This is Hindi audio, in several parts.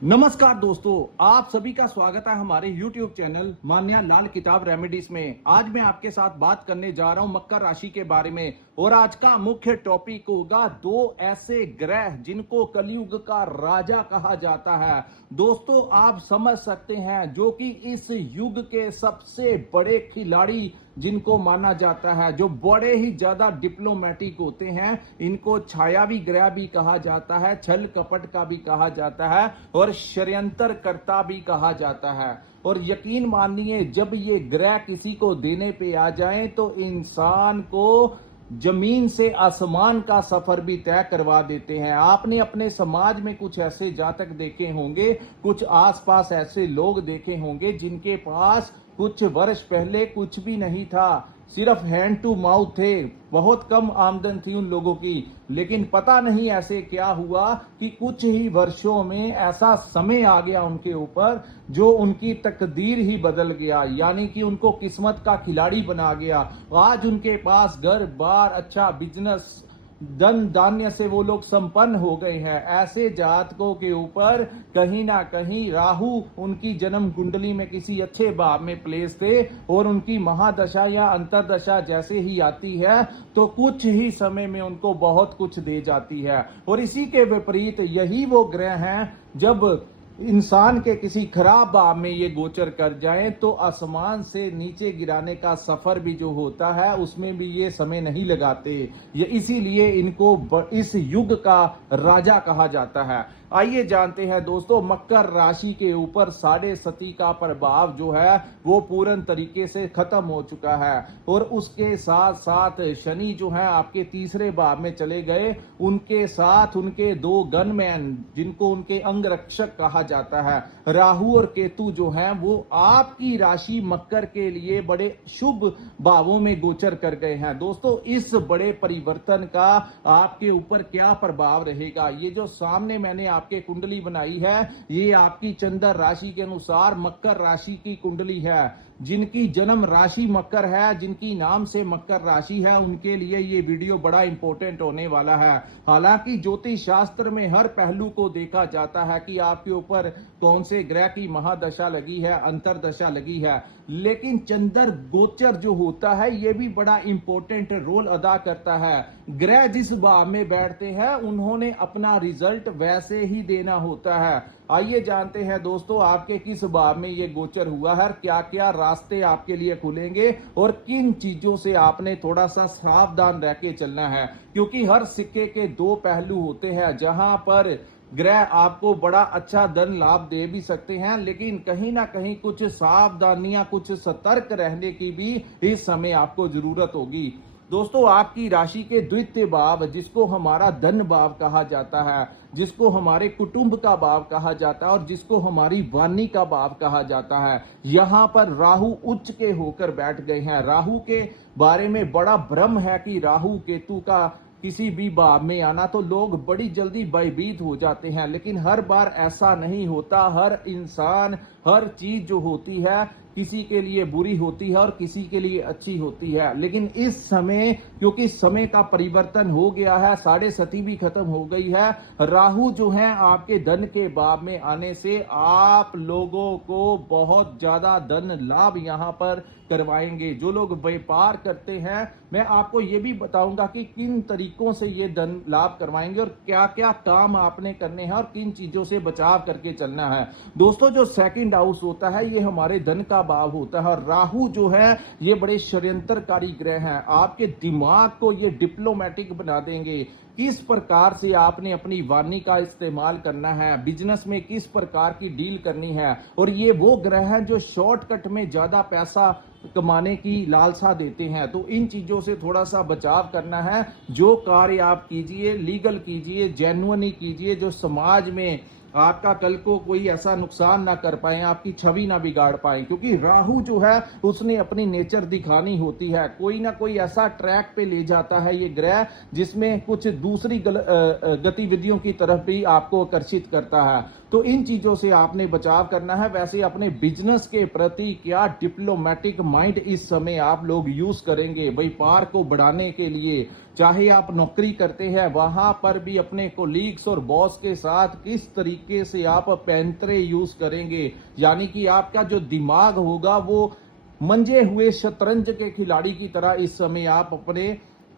नमस्कार दोस्तों, आप सभी का स्वागत है हमारे YouTube चैनल मान्या लाल किताब रेमेडीज में। आज मैं आपके साथ बात करने जा रहा हूं मकर राशि के बारे में और आज का मुख्य टॉपिक होगा दो ऐसे ग्रह जिनको कलयुग का राजा कहा जाता है। दोस्तों, आप समझ सकते हैं जो कि इस युग के सबसे बड़े खिलाड़ी जिनको माना जाता है, जो बड़े ही ज्यादा डिप्लोमेटिक होते हैं, इनको छायावी ग्रह भी कहा जाता है, छल कपट का भी कहा जाता है और षड्यंत्रकर्ता भी कहा जाता है। और यकीन मानिए, जब ये ग्रह किसी को देने पे आ जाएं तो इंसान को जमीन से आसमान का सफर भी तय करवा देते हैं। आपने अपने समाज में कुछ ऐसे जातक देखे होंगे, कुछ आसपास ऐसे लोग देखे होंगे जिनके पास कुछ वर्ष पहले कुछ भी नहीं था, सिर्फ हैंड टू माउथ थे, बहुत कम आमदन थी उन लोगों की। लेकिन पता नहीं ऐसे क्या हुआ कि कुछ ही वर्षों में ऐसा समय आ गया उनके ऊपर जो उनकी तकदीर ही बदल गया, यानी कि उनको किस्मत का खिलाड़ी बना गया। आज उनके पास घर बार, अच्छा बिजनेस, धन धान्य से वो लोग संपन्न हो गए हैं। ऐसे जातकों के ऊपर कहीं ना कहीं राहु उनकी जन्म कुंडली में किसी अच्छे भाव में प्लेस थे और उनकी महादशा या अंतरदशा जैसे ही आती है तो कुछ ही समय में उनको बहुत कुछ दे जाती है। और इसी के विपरीत यही वो ग्रह हैं, जब इंसान के किसी खराब भाव में ये गोचर कर जाएं तो आसमान से नीचे गिराने का सफर भी जो होता है उसमें भी ये समय नहीं लगाते। ये इसीलिए इनको इस युग का राजा कहा जाता है। आइए जानते हैं दोस्तों, मकर राशि के ऊपर साढ़े सती का प्रभाव जो है वो पूर्ण तरीके से खत्म हो चुका है और उसके साथ साथ शनि जो है आपके तीसरे भाव में चले गए। उनके साथ उनके दो गनमैन जिनको उनके अंग रक्षक कहा जाता है, राहु और केतु जो हैं वो आपकी राशि मकर के लिए बड़े शुभ भावों में गोचर कर गए हैं। दोस्तों, इस बड़े परिवर्तन का आपके ऊपर क्या प्रभाव रहेगा? ये जो सामने मैंने आपके कुंडली बनाई है, ये आपकी चंद्र राशि के अनुसार मकर राशि की कुंडली है। जिनकी जन्म राशि मकर है, जिनकी नाम से मकर राशि है, उनके लिए ये वीडियो बड़ा इंपॉर्टेंट होने वाला है। हालांकि ज्योतिष शास्त्र में हर पहलू को देखा जाता है कि आपके ऊपर कौन से ग्रह की महादशा लगी है, अंतरदशा लगी है, लेकिन चंद्र गोचर जो होता है ये भी बड़ा इंपॉर्टेंट रोल अदा करता है। ग्रह जिस भाव में बैठते हैं उन्होंने अपना रिजल्ट वैसे ही देना होता है। आइए जानते हैं दोस्तों, आपके किस भाव में ये गोचर हुआ है, क्या क्या रास्ते आपके लिए खुलेंगे और किन चीजों से आपने थोड़ा सा सावधान रह के चलना है। क्योंकि हर सिक्के के दो पहलू होते हैं, जहां पर ग्रह आपको बड़ा अच्छा धन लाभ दे भी सकते हैं, लेकिन कहीं ना कहीं कुछ सावधानियां, कुछ सतर्क रहने की भी इस समय आपको जरूरत होगी। दोस्तों, आपकी राशि के द्वितीय भाव, जिसको हमारा धन भाव कहा जाता है, जिसको हमारे कुटुंब का भाव कहा जाता है और जिसको हमारी वाणी का भाव कहा जाता है, यहां पर राहु उच्च के होकर बैठ गए हैं। राहु के बारे में बड़ा भ्रम है कि राहु केतु का किसी भी भाव में आना तो लोग बड़ी जल्दी भयभीत हो जाते हैं, लेकिन हर बार ऐसा नहीं होता। हर इंसान, हर चीज जो होती है किसी के लिए बुरी होती है और किसी के लिए अच्छी होती है। लेकिन इस समय, क्योंकि समय का परिवर्तन हो गया है, साढ़े सती भी खत्म हो गई है, राहु जो है आपके धन के भाव में आने से आप लोगों को बहुत ज्यादा धन लाभ यहां पर करवाएंगे। जो लोग व्यापार करते हैं, मैं आपको ये भी बताऊंगा कि किन तरीकों से ये धन लाभ करवाएंगे और क्या क्या काम आपने करने हैं और किन चीजों से बचाव करके चलना है। दोस्तों, जो सेकंड हाउस होता है ये हमारे धन का भाव होता है और राहु जो है ये बड़े षड्यंत्रकारी ग्रह हैं। आपके दिमाग को ये डिप्लोमेटिक बना देंगे। किस प्रकार से आपने अपनी वाणी का इस्तेमाल करना है, बिजनेस में किस प्रकार की डील करनी है, और ये वो ग्रह हैं जो शॉर्टकट में ज्यादा पैसा कमाने की लालसा देते हैं। तो इन चीजों से थोड़ा सा बचाव करना है। जो कार्य आप कीजिए, लीगल कीजिए, जेन्युइनली कीजिए, जो समाज में आपका कल को कोई ऐसा नुकसान ना कर पाए, आपकी छवि ना बिगाड़ पाए। क्योंकि राहु जो है उसने अपनी नेचर दिखानी होती है, कोई ना कोई ऐसा ट्रैक पे ले जाता है ये ग्रह जिसमें कुछ दूसरी गतिविधियों की तरफ भी आपको आकर्षित करता है। तो इन चीजों से आपने बचाव करना है। वैसे अपने बिजनेस के प्रति क्या डिप्लोमेटिक माइंड इस समय आप लोग यूज करेंगे व्यापार को बढ़ाने के लिए। चाहे आप नौकरी करते हैं, वहां पर भी अपने कोलीग्स और बॉस के साथ किस तरीके तरीके से आप पैंतरे यूज करेंगे, यानी कि आपका जो दिमाग होगा वो मंजे हुए शतरंज के खिलाड़ी की तरह इस समय आप अपने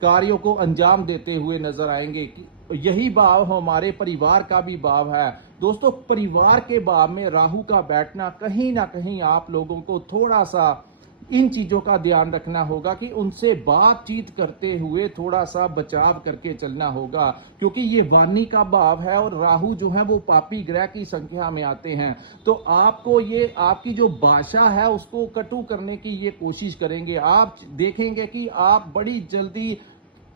कार्यों को अंजाम देते हुए नजर आएंगे। यही भाव हमारे परिवार का भी भाव है दोस्तों। परिवार के भाव में राहु का बैठना कहीं ना कहीं आप लोगों को थोड़ा सा इन चीजों का ध्यान रखना होगा कि उनसे बातचीत करते हुए थोड़ा सा बचाव करके चलना होगा, क्योंकि ये वाणी का भाव है और राहु जो है वो पापी ग्रह की संख्या में आते हैं। तो आपको ये आपकी जो भाषा है उसको कटु करने की ये कोशिश करेंगे। आप देखेंगे कि आप बड़ी जल्दी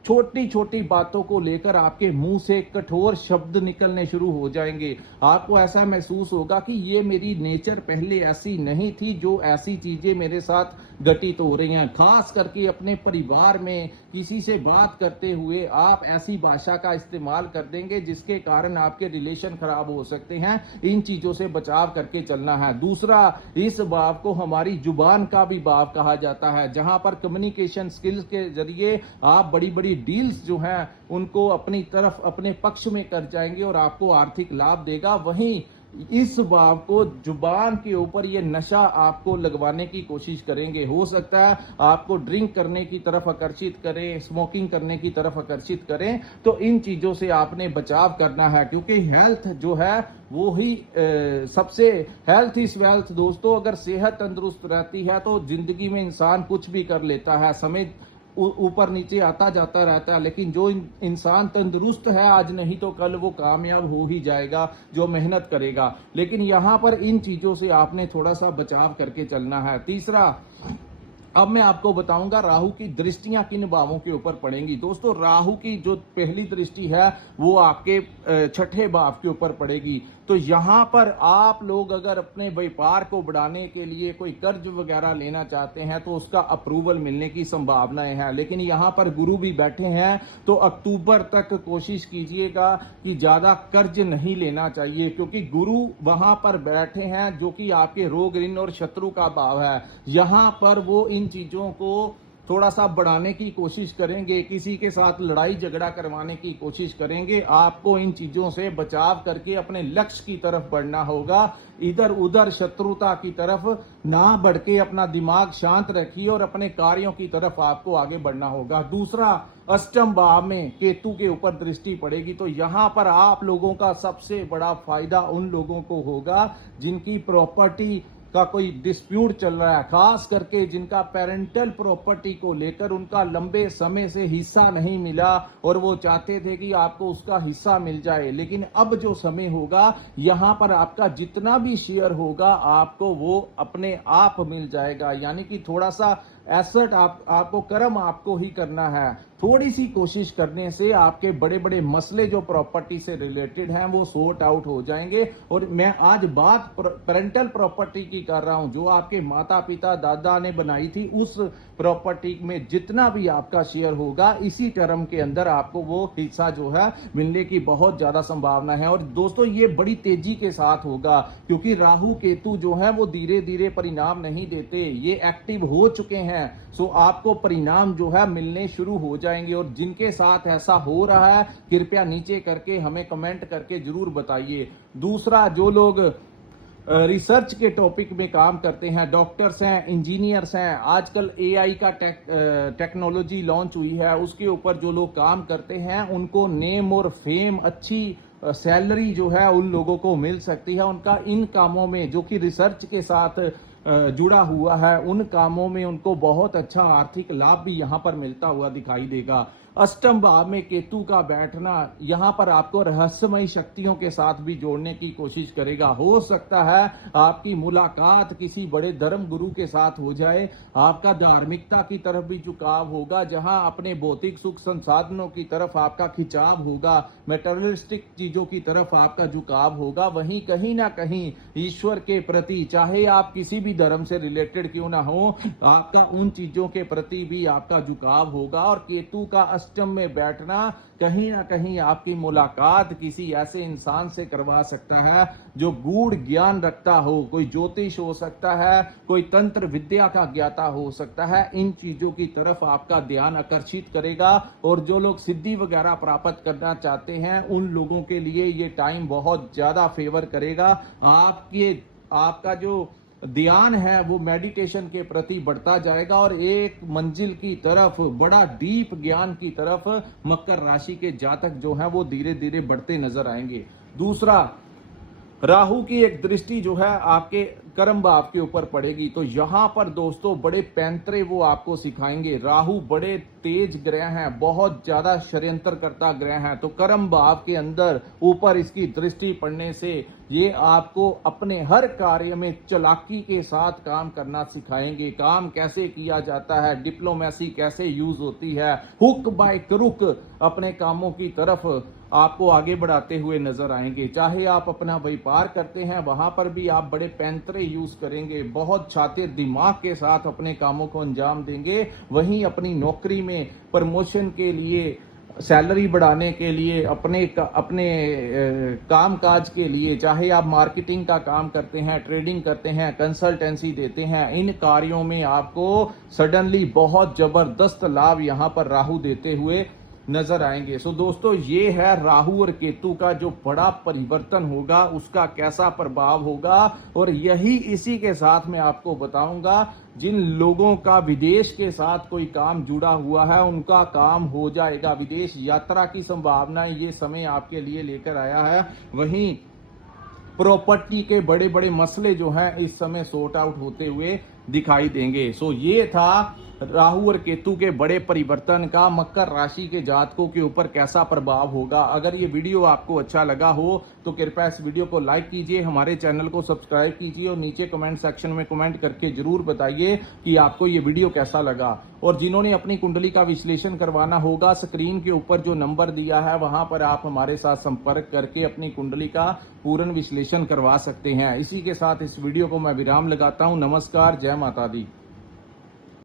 छोटी छोटी बातों को लेकर आपके मुंह से कठोर शब्द निकलने शुरू हो जाएंगे। आपको ऐसा महसूस होगा कि ये मेरी नेचर पहले ऐसी नहीं थी, जो ऐसी चीजें मेरे साथ घटित हो रही हैं। खास करके अपने परिवार में किसी से बात करते हुए आप ऐसी भाषा का इस्तेमाल कर देंगे जिसके कारण आपके रिलेशन खराब हो सकते हैं। इन चीजों से बचाव करके चलना है। दूसरा, इस भाव को हमारी जुबान का भी भाव कहा जाता है, जहां पर कम्युनिकेशन स्किल्स के जरिए आप बड़ी बड़ी डील्स जो हैं उनको अपनी तरफ अपने पक्ष में कर जाएंगे और आपको आर्थिक लाभ देगा। वहीं इस भाव को जुबान के ऊपर ये नशा आपको लगवाने की कोशिश करेंगे। हो सकता है आपको ड्रिंक करने की तरफ आकर्षित करें, स्मोकिंग करने की तरफ आकर्षित करें। तो इन चीजों से आपने बचाव करना है, क्योंकि हेल्थ जो है वो ही सबसे हेल्थ इज वेल्थ दोस्तों। अगर सेहत तंदुरुस्त रहती है तो जिंदगी में इंसान कुछ भी कर लेता है। समय ऊपर नीचे आता जाता रहता है, लेकिन जो इंसान तंदुरुस्त है आज नहीं तो कल वो कामयाब हो ही जाएगा, जो मेहनत करेगा। लेकिन यहां पर इन चीजों से आपने थोड़ा सा बचाव करके चलना है। तीसरा, अब मैं आपको बताऊंगा राहु की दृष्टियां किन भावों के ऊपर पड़ेंगी। दोस्तों, राहु की जो पहली दृष्टि है वो आपके छठे भाव के ऊपर पड़ेगी। तो यहां पर आप लोग अगर अपने व्यापार को बढ़ाने के लिए कोई कर्ज वगैरह लेना चाहते हैं तो उसका अप्रूवल मिलने की संभावनाएं हैं। लेकिन यहां पर गुरु भी बैठे हैं, तो अक्टूबर तक कोशिश कीजिएगा कि ज्यादा कर्ज नहीं लेना चाहिए, क्योंकि गुरु वहां पर बैठे हैं जो कि आपके रोग, ऋण और शत्रु का भाव है। यहां पर वो इन चीजों को थोड़ा सा बढ़ाने की कोशिश करेंगे, किसी के साथ लड़ाई झगड़ा करवाने की कोशिश करेंगे। आपको इन चीजों से बचाव करके अपने लक्ष्य की तरफ बढ़ना होगा। इधर उधर शत्रुता की तरफ ना बढ़ के अपना दिमाग शांत रखिए और अपने कार्यों की तरफ आपको आगे बढ़ना होगा। दूसरा, अष्टम भाव में केतु के ऊपर दृष्टि पड़ेगी, तो यहां पर आप लोगों का सबसे बड़ा फायदा उन लोगों को होगा जिनकी प्रॉपर्टी का कोई डिस्प्यूट चल रहा है, खास करके जिनका पेरेंटल प्रॉपर्टी को लेकर उनका लंबे समय से हिस्सा नहीं मिला और वो चाहते थे कि आपको उसका हिस्सा मिल जाए। लेकिन अब जो समय होगा यहां पर आपका जितना भी शेयर होगा आपको वो अपने आप मिल जाएगा। यानी कि थोड़ा सा एसेट आपको कर्म आपको ही करना है। थोड़ी सी कोशिश करने से आपके बड़े बड़े मसले जो प्रॉपर्टी से रिलेटेड हैं वो सॉर्ट आउट हो जाएंगे। और मैं आज बात पेरेंटल प्रॉपर्टी की कर रहा हूं, जो आपके माता पिता दादा ने बनाई थी, उस प्रॉपर्टी में जितना भी आपका शेयर होगा इसी टर्म के अंदर आपको वो हिस्सा जो है मिलने की बहुत ज्यादा संभावना है। और दोस्तों, ये बड़ी तेजी के साथ होगा, क्योंकि राहु केतु जो है वो धीरे धीरे परिणाम नहीं देते, ये एक्टिव हो चुके हैं। सो आपको परिणाम जो है मिलने शुरू हो जाएंगे। और जिनके साथ ऐसा हो रहा है कृपया नीचे करके हमें कमेंट करके जरूर बताइए। दूसरा, जो लोग रिसर्च के टॉपिक में काम करते हैं, डॉक्टर्स हैं, इंजीनियर्स हैं, आजकल एआई का टेक्नोलॉजी लॉन्च हुई है, उसके ऊपर जो लोग काम करते हैं उनको नेम और फेम, अच्छी सैलरी जो है उन लोगों को मिल सकती है। उनका इन कामों में जो कि रिसर्च के साथ जुड़ा हुआ है, उन कामों में उनको बहुत अच्छा आर्थिक लाभ भी यहां पर मिलता हुआ दिखाई देगा। अष्टम भाव में केतु का बैठना यहां पर आपको रहस्यमयी शक्तियों के साथ भी जोड़ने की कोशिश करेगा। हो सकता है आपकी मुलाकात किसी बड़े धर्म गुरु के साथ हो जाए। आपका धार्मिकता की तरफ भी झुकाव होगा, जहां अपने भौतिक सुख संसाधनों की तरफ आपका खिंचाव होगा, मेटेरियलिस्टिक चीजों की तरफ आपका झुकाव होगा। वहीं कहीं ना कहीं ईश्वर के प्रति, चाहे आप किसी भी धर्म से रिलेटेड क्यों ना हो, आपका उन चीजों के प्रति भी आपका झुकाव होगा। और केतु का अष्टम में बैठना कहीं ना कहीं आपकी मुलाकात किसी ऐसे इंसान से करवा सकता है जो गूढ़ ज्ञान रखता हो। कोई ज्योतिष हो सकता है, कोई तंत्र विद्या का ज्ञाता हो सकता है। इन चीजों की तरफ आपका ध्यान आकर्षित करेगा और जो लोग सिद्धि वगैरह प्राप्त करना चाहते हैं उन लोगों के लिए ये टाइम बहुत ज्यादा फेवर करेगा। आपका जो ध्यान है वो मेडिटेशन के प्रति बढ़ता जाएगा और एक मंजिल की तरफ, बड़ा डीप ज्ञान की तरफ मकर राशि के जातक जो हैं वो धीरे धीरे बढ़ते नजर आएंगे। दूसरा, राहु की एक दृष्टि जो है आपके कर्म भाव के ऊपर पड़ेगी, तो यहां पर दोस्तों बड़े पैंतरे वो आपको सिखाएंगे। राहु बड़े तेज ग्रह हैं, बहुत ज्यादा षड्यंत्र करता ग्रह हैं, तो कर्म भाव के अंदर ऊपर इसकी दृष्टि पड़ने से ये आपको अपने हर कार्य में चालाकी के साथ काम करना सिखाएंगे। काम कैसे किया जाता है, डिप्लोमेसी कैसे यूज होती है, हुक बाय क्रुक अपने कामों की तरफ आपको आगे बढ़ाते हुए नजर आएंगे। चाहे आप अपना व्यापार करते हैं वहां पर भी आप बड़े पैंतरे यूज करेंगे, बहुत शातिर दिमाग के साथ अपने कामों को अंजाम देंगे। वहीं अपनी नौकरी में प्रमोशन के लिए, सैलरी बढ़ाने के लिए, अपने कामकाज के लिए, चाहे आप मार्केटिंग का काम करते हैं, ट्रेडिंग करते हैं, कंसल्टेंसी देते हैं, इन कार्यों में आपको सडनली बहुत जबरदस्त लाभ यहां पर राहु देते हुए नजर आएंगे। सो दोस्तों, ये है राहु और केतु का जो बड़ा परिवर्तन होगा, उसका कैसा प्रभाव होगा, और यही इसी के साथ मैं आपको बताऊंगा जिन लोगों का विदेश के साथ कोई काम जुड़ा हुआ है उनका काम हो जाएगा। विदेश यात्रा की संभावना ये समय आपके लिए लेकर आया है। वहीं प्रॉपर्टी के बड़े बड़े मसले जो हैं इस समय सॉर्ट आउट होते हुए दिखाई देंगे। सो ये था राहु और केतु के बड़े परिवर्तन का मकर राशि के जातकों के ऊपर कैसा प्रभाव होगा। अगर ये वीडियो आपको अच्छा लगा हो तो कृपया इस वीडियो को लाइक कीजिए, हमारे चैनल को सब्सक्राइब कीजिए और नीचे कमेंट सेक्शन में कमेंट करके जरूर बताइए कि आपको ये वीडियो कैसा लगा। और जिन्होंने अपनी कुंडली का विश्लेषण करवाना होगा, स्क्रीन के ऊपर जो नंबर दिया है वहां पर आप हमारे साथ संपर्क करके अपनी कुंडली का पूर्ण विश्लेषण करवा सकते हैं। इसी के साथ इस वीडियो को मैं विराम लगाता हूं। नमस्कार, जय माता दी।